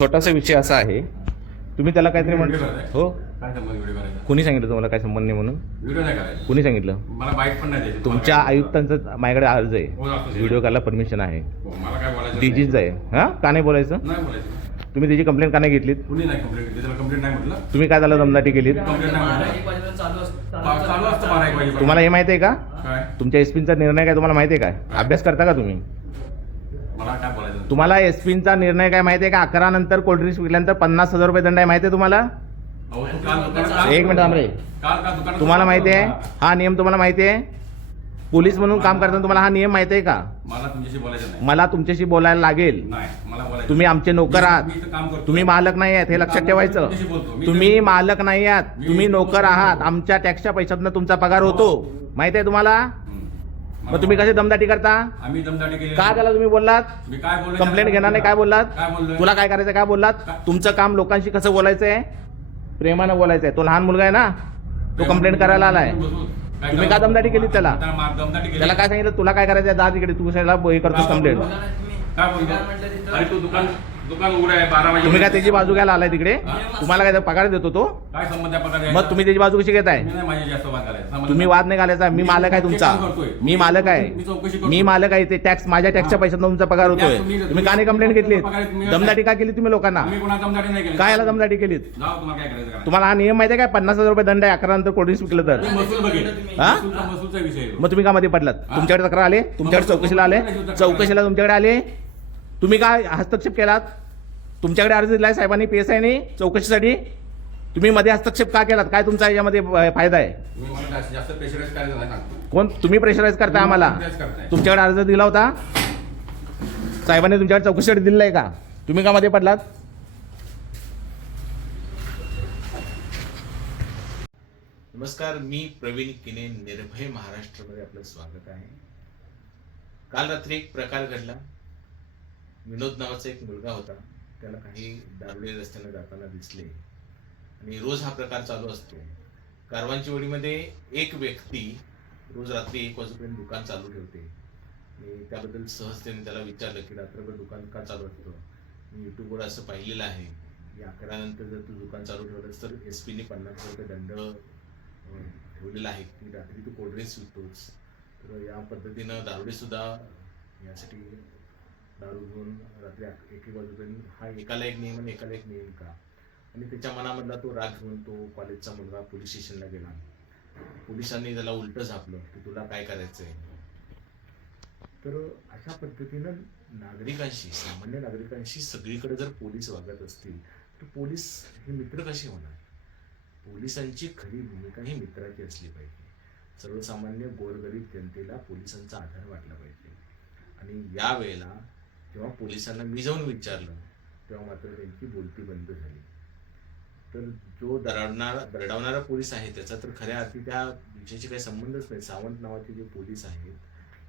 छोटासा विषय असा आहे. तुम्ही त्याला काहीतरी म्हण व्हिडिओ करायचा? हो? काय संबंध व्हिडिओ करायचा? कुणी सांगितलं तुम्हाला काय संबंध नाही म्हणून? व्हिडिओ नाही करायचा. कुणी सांगितलं? मला बाईक पण नाही द्यायची. तुमच्या आयुक्तांचा माझ्याकडे अर्ज आहे. हो. व्हिडिओ करायला परमिशन आहे. हो, मला काय बोलायचं डीजीच आहे. हा? का नाही बोलायचं? नाही बोलायचं. तुम्ही त्याची कंप्लेंट का नाही घेतलीत? कुणी नाही कंप्लेंट त्याला कंप्लेंट नाही म्हटलं? तुम्ही काय त्याला दमदाटी केलीत? कंप्लेंट नाही बारा म्हटलं एक वाजेपर्यंत चालू असतं. पा- चालू असतं बारा एक वाजेपर्यंत. तुम्हाला हे माहिती आहे का? काय? तुमच्या एसपीचा निर्णय काय तुम्हाला माहिती आहे काय? अभ्यास करता का तुम्ही? मला काय बोलायचं? तुम्हाला एसपीचा निर्णय काय माहिती आहे का? अकरा नंतर कोल्ड्रिंक्स विकल्यानंतर पन्नास हजार रुपये दंड आहे माहिती आहे तुम्हाला? अहो, तू काल दुकानात काल- एक मिनिट थांब रे. काल का दुकानात तुम्हाला माहिती आहे? हा नियम तुम्हाला माहिती आहे? पोलीस म्हणून काम करताना तुम्हाला हा नियम माहिती आहे का? मला तुमच्याशी बोलायचं नाही. मला तुमच्याशी बोलायला लागेल. नाही मला बोलायचं तुम्ही आमचे नोकर आहात. मी इथं काम करतो. तुम्ही मालक नाही आहात हे लक्षात ठेवायचं. तुम्ही मालक नाही आहात. तुम्ही नोकर आहात. आमच्या टॅक्सच्या पैशातनं तुमचा पगार होतो. माहिती आहे तुम्हाला. मग तुम्ही कसे दमदाटी करता? आम्ही दमदाटी केली का त्याला तुम्ही बोललात? मी काय बोललो कंप्लेंट घेणार नाही काय बोललात? काय तुला काय करायचं काय बोललात? काय? तुमचं काम लोकांशी कसं बोलायचं आहे प्रेमानं बोलायचं आहे तो लहान मुलगा आहे ना? तो कंप्लेंट करायला आलाय. काय तुम्ही का दमदाटी केली त्याला? त्याला मा- दमदाटी केली. त्याला काय सांगितलं? तुला काय करायचं आहे जा तिकडे तू कशाला हे करतोस का- कंप्लेंट. काय बोलतो काय? अरे तू दुकान दुकान उघड आहे बारा वाजे तुम्ही काय त्याची बाजू घ्यायला आलाय तिकडे? हा? तुम्हाला काय पगार देतो तो? काय संबंध आहे पगार मग तुम्ही त्याची बाजू कशी घेताय? मी नाही माझ्या जास्त वाद घालायचा. संबंध तुम्ही नाही. वाद नाही घालायचा. मी मालक आहे तुमचा. करतोय. मी मालक आहे. मी चौकशी करतोय. मी मालक आहे ते टॅक्स. माझ्या टॅक्सच्या. पैशातून तुमचा पगार होतोय. टॅक्स तुम्ही- तुम्ही का नाही कंप्लेंट घेतली पगार तुम्ही- दमदाटी का केली तुम्ही लोकांना? मी कोणा दमदाटी नाही केली? काय याला दमदाटी केलीत? जाऊ तुम्हाला काय करायचं करा. तुम्हाला हा नियम माहिती आहे काय? पन्नास हजार रुपये दंड आहे. अकरा नंतर कोल्ड्रिंक्स विकलं तर. मी महसूल बघेल हा? महसूलचा महसूलचा विषय आहे तो. मग तुम्ही का मध्ये पडलात? तुमच्याकडे तक्रार आले? तुमच्याकडे चौकशीला आले? चौकशीला तुमच्याकडे आले? तुम्ही काय हस्तक्षेप केलात? तुमच्याकडे अर्ज दिलाय साहेबांनी पी एस आयने चौकशीसाठी. तुम्ही मध्ये हस्तक्षेप का केलात? काय तुमचा याच्यामध्ये फायदा आहे? कोण? तुम्ही प्रेशराईज करताय आम्हाला. तुमच्याकडे अर्ज दिला होता. साहेबांनी तुमच्याकडे चौकशीसाठी दिलेला आहे का? तुम्ही का मध्ये पडलात? नमस्कार मी प्रवीण किने निर्भय महाराष्ट्रामध्ये आपलं स्वागत आहे. काल रात्री एक प्रकार घडला. विनोद नावाचा एक मुलगा होता. त्याला काही दारुडे रस्त्याने जाताना दिसले. आणि रोज हा प्रकार चालू असतो. कारवांचीवाडीमध्ये एक व्यक्ती रोज रात्री एक वाजेपर्यंत दुकान चालू ठेवते. आणि त्याबद्दल सहजतेने त्याला विचारलं की रात्रभर दुकान का चालू असतं? मी युट्यूबवर असं पाहिलेलं आहे. की अकरा नंतर जर तू दुकान चालू ठेवलंस तर एस पीने पन्नास रुपये दंड ठेवलेला आहे. की रात्री तू कोल्ड्रिंक्स विकतोस. तर या पद्धतीनं दारुडे सुद्धा यासाठी दारू घेऊन रात्री एक वाजेपर्यंत हा एकाला एक नियम आणि एकाला एक नियम का? आणि त्याच्या मनामधला तो राग घेऊन तो कॉलेजचा मुलगा पोलीस स्टेशनला गेला. पोलिसांनी त्याला उलट झापलं की तुला काय करायचंय? तर अशा पद्धतीनं नागरिकांशी सामान्य नागरिकांशी सगळीकडे जर पोलीस वागत असतील तर पोलीस हे मित्र कसे होणार? पोलिसांची खरी भूमिका ही मित्राची असली पाहिजे. सर्वसामान्य गोरगरीब जनतेला पोलिसांचा आधार वाटला पाहिजे. आणि या जेव्हा पोलिसांना मी जाऊन विचारलं. तेव्हा मात्र त्यांची बोलती बंद झाली. तर जो दराडणारा दरडावणारा पोलीस आहे त्याचा तर खऱ्या अर्थी त्या विषयाशी काही संबंधच नाही. सावंत नावाचे जे पोलीस आहेत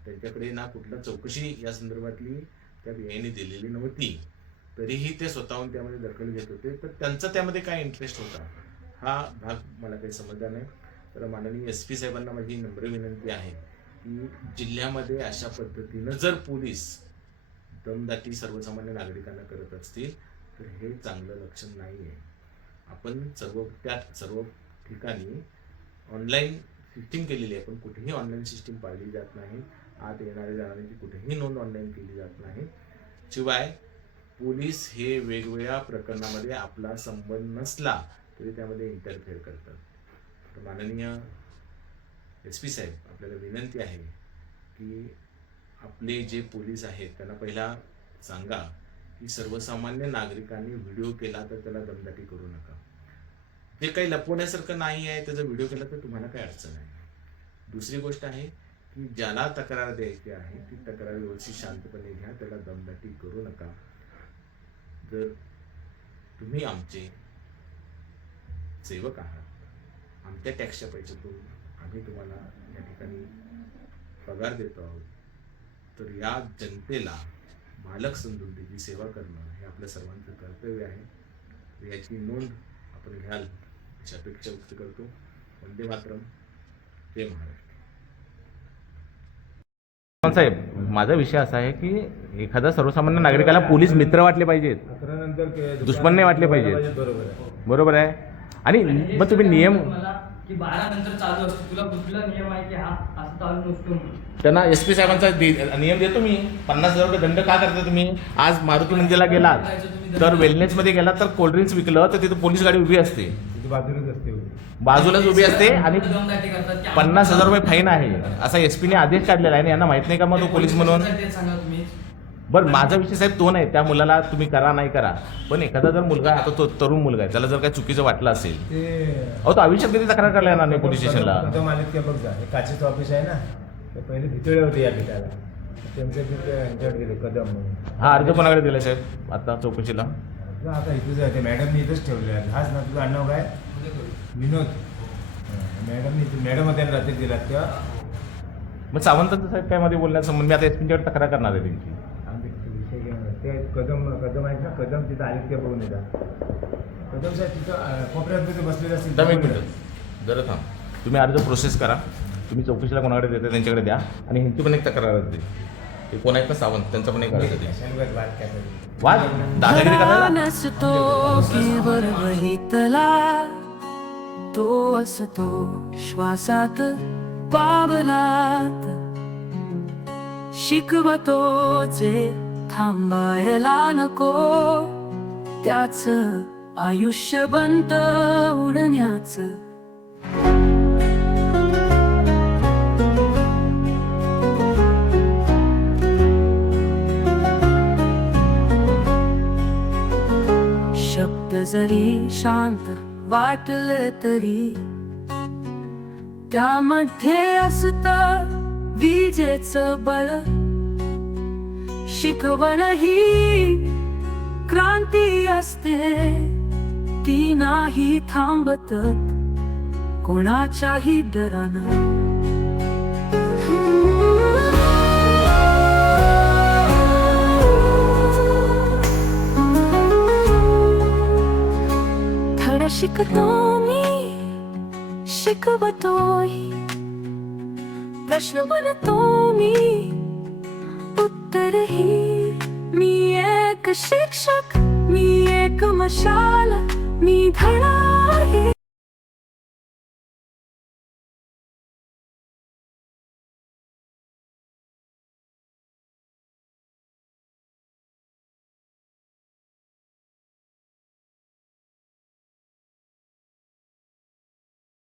त्यांच्याकडे ना कुठला चौकशी या संदर्भातली त्या बिआयने दिलेली नव्हती. तरीही ते स्वतःहून त्यामध्ये दखल घेत होते. तर त्यांचा त्यामध्ये काय इंटरेस्ट होता? हा भाग मला काही समजला नाही. तर माननीय एस पी साहेबांना माझी नम्र विनंती आहे की जिल्ह्यामध्ये अशा पद्धतीनं जर पोलीस दमदाटी सर्वसामान्य नागरिकांना करत असतील तर हे चांगलं लक्षण नाही आहे आपण सर्व त्या सर्व ठिकाणी ऑनलाईन सिस्टीम केलेली आहे. पण कुठेही ऑनलाईन सिस्टीम पाळली जात नाही. आत येणाऱ्या जाणाऱ्यांची कुठेही नोंद ऑनलाईन केली जात नाही. शिवाय पोलीस हे वेगवेगळ्या प्रकरणामध्ये आपला संबंध नसला तरी त्यामध्ये इंटरफेअर करतात. तर माननीय एस पी साहेब आपल्याला विनंती आहे की आपले जे पोलीस आहेत त्यांना पहिला सांगा की सर्वसामान्य नागरिकांनी व्हिडिओ केला तर त्याला दमदाटी करू नका. जे काही लपवण्यासारखं नाही आहे त्याचा व्हिडिओ केला तर तुम्हाला काही अडचण आहे दुसरी गोष्ट आहे की ज्याला तक्रार द्यायची आहे ती तक्रार व्यवस्थित शांतपणे घ्या त्याला दमदाटी करू नका. जर तुम्ही आमचे सेवक आहात आमच्या टॅक्सच्या पैशातून आम्ही तुम्हाला या ठिकाणी पगार देतो आहोत तर या जनतेला मालक समजून त्याची सेवा करणं हे आपल्या सर्वांचं कर्तव्य आहे. याची नोंद आपण घ्याल अशी अपेक्षा व्यक्त करतो. वंदे मातरम. जय महाराष्ट्र. साहेब माझा विषय असा आहे की एखादा सर्वसामान्य नागरिकाला पोलीस मित्र वाटले पाहिजेत दुश्मन नाही वाटले पाहिजेत. बरोबर आहे. बरोबर आहे आणि मग तुम्ही नियम मला की बारा नंतर चालू असतो. तुला कुठला नियम आहे की हा असं चालू नसतो त्यांना एस पी साहेबांचा दे- नियम देतो मी. पन्नास हजार रुपये दंड का करता तुम्ही? आज मारुती मंदिरला गेलात. तर वेलनेसमध्ये गेलात तर कोल्ड्रिंक्स विकलं तर तिथे पोलीस गाडी उभी असते. तिथे बाजूलाच असते उभी. बाजूलाच उभी असते आणि दमदाटी करतात की पन्नास हजार रुपये फाईन आहे. असा एस पीने आदेश काढलेला आहे आणि यांना माहीत नाही का मग तो पोलीस म्हणून? तेच सांगा तुम्ही. बरं माझा विषय साहेब तो नाही त्या मुलाला तुम्ही करा नाही करा. पण एखादा जर मुलगा आता तो तरुण मुलगा आहे त्याला जर काही चुकीचं वाटलं असेल ते अहो तो आयुष्यात कधी तक्रार करायला येणार नाही पोलीस स्टेशनला का बघ जा हे काचेचं ऑफिस आहे ना ते पहिले भितळे होते या ठिकाला त्यांचं तिथे यांच्याकडे गेले कदम म्हणून. हा अर्ज कोणाकडे दिला साहेब? आता चौकशीला. तुझं आता इथेच आहे ते मॅडमनी इथंच ठेवले आहे हाच ना तुझं आडनाव काय? विनोद. मॅडमनी इथे मॅडम त्यांना रात्री दिलात तेव्हा. मग सावंतांचं साहेब काय मध्ये बोलण्यासंबंध मी आता एस पीच्याकडे तक्रार करणार आहे त्यांची आम्ही तिथे विषय घेणार ते कदम कदम आहेत ना कदम तिथं आले ते बघून येतात. कदम साहेब तिथं तिथे बसलेले असतील. दम एक मिनिट. जरा थांब. तुम्ही अर्ज प्रोसेस करा. तुम्ही चौकशीला कोणाकडे देता त्यांच्याकडे द्या. आणि ह्यांची पण एक तक्रार दे ते कोण आहेत ना सावंत. त्यांचा पण एक अर्ज बात काय. वाद दादागिरी करायला नसतो केवळ वहितला. तो असतो श्वासात पावलात. शिकवतो जे थांबायला नको. त्याच आयुष्य बनत उडण्याचं. शब्द जरी शांत वाटले तरी त्यामध्ये असत विजेच बळ. शिकवण ही क्रांती असते. ती नाही थांबत. कोणाच्याही दरानं. शिकतो मी शिकवतोय. प्रश्न बनतो मी तरही मी एक शिक्षक मी एक मशाल मी धडा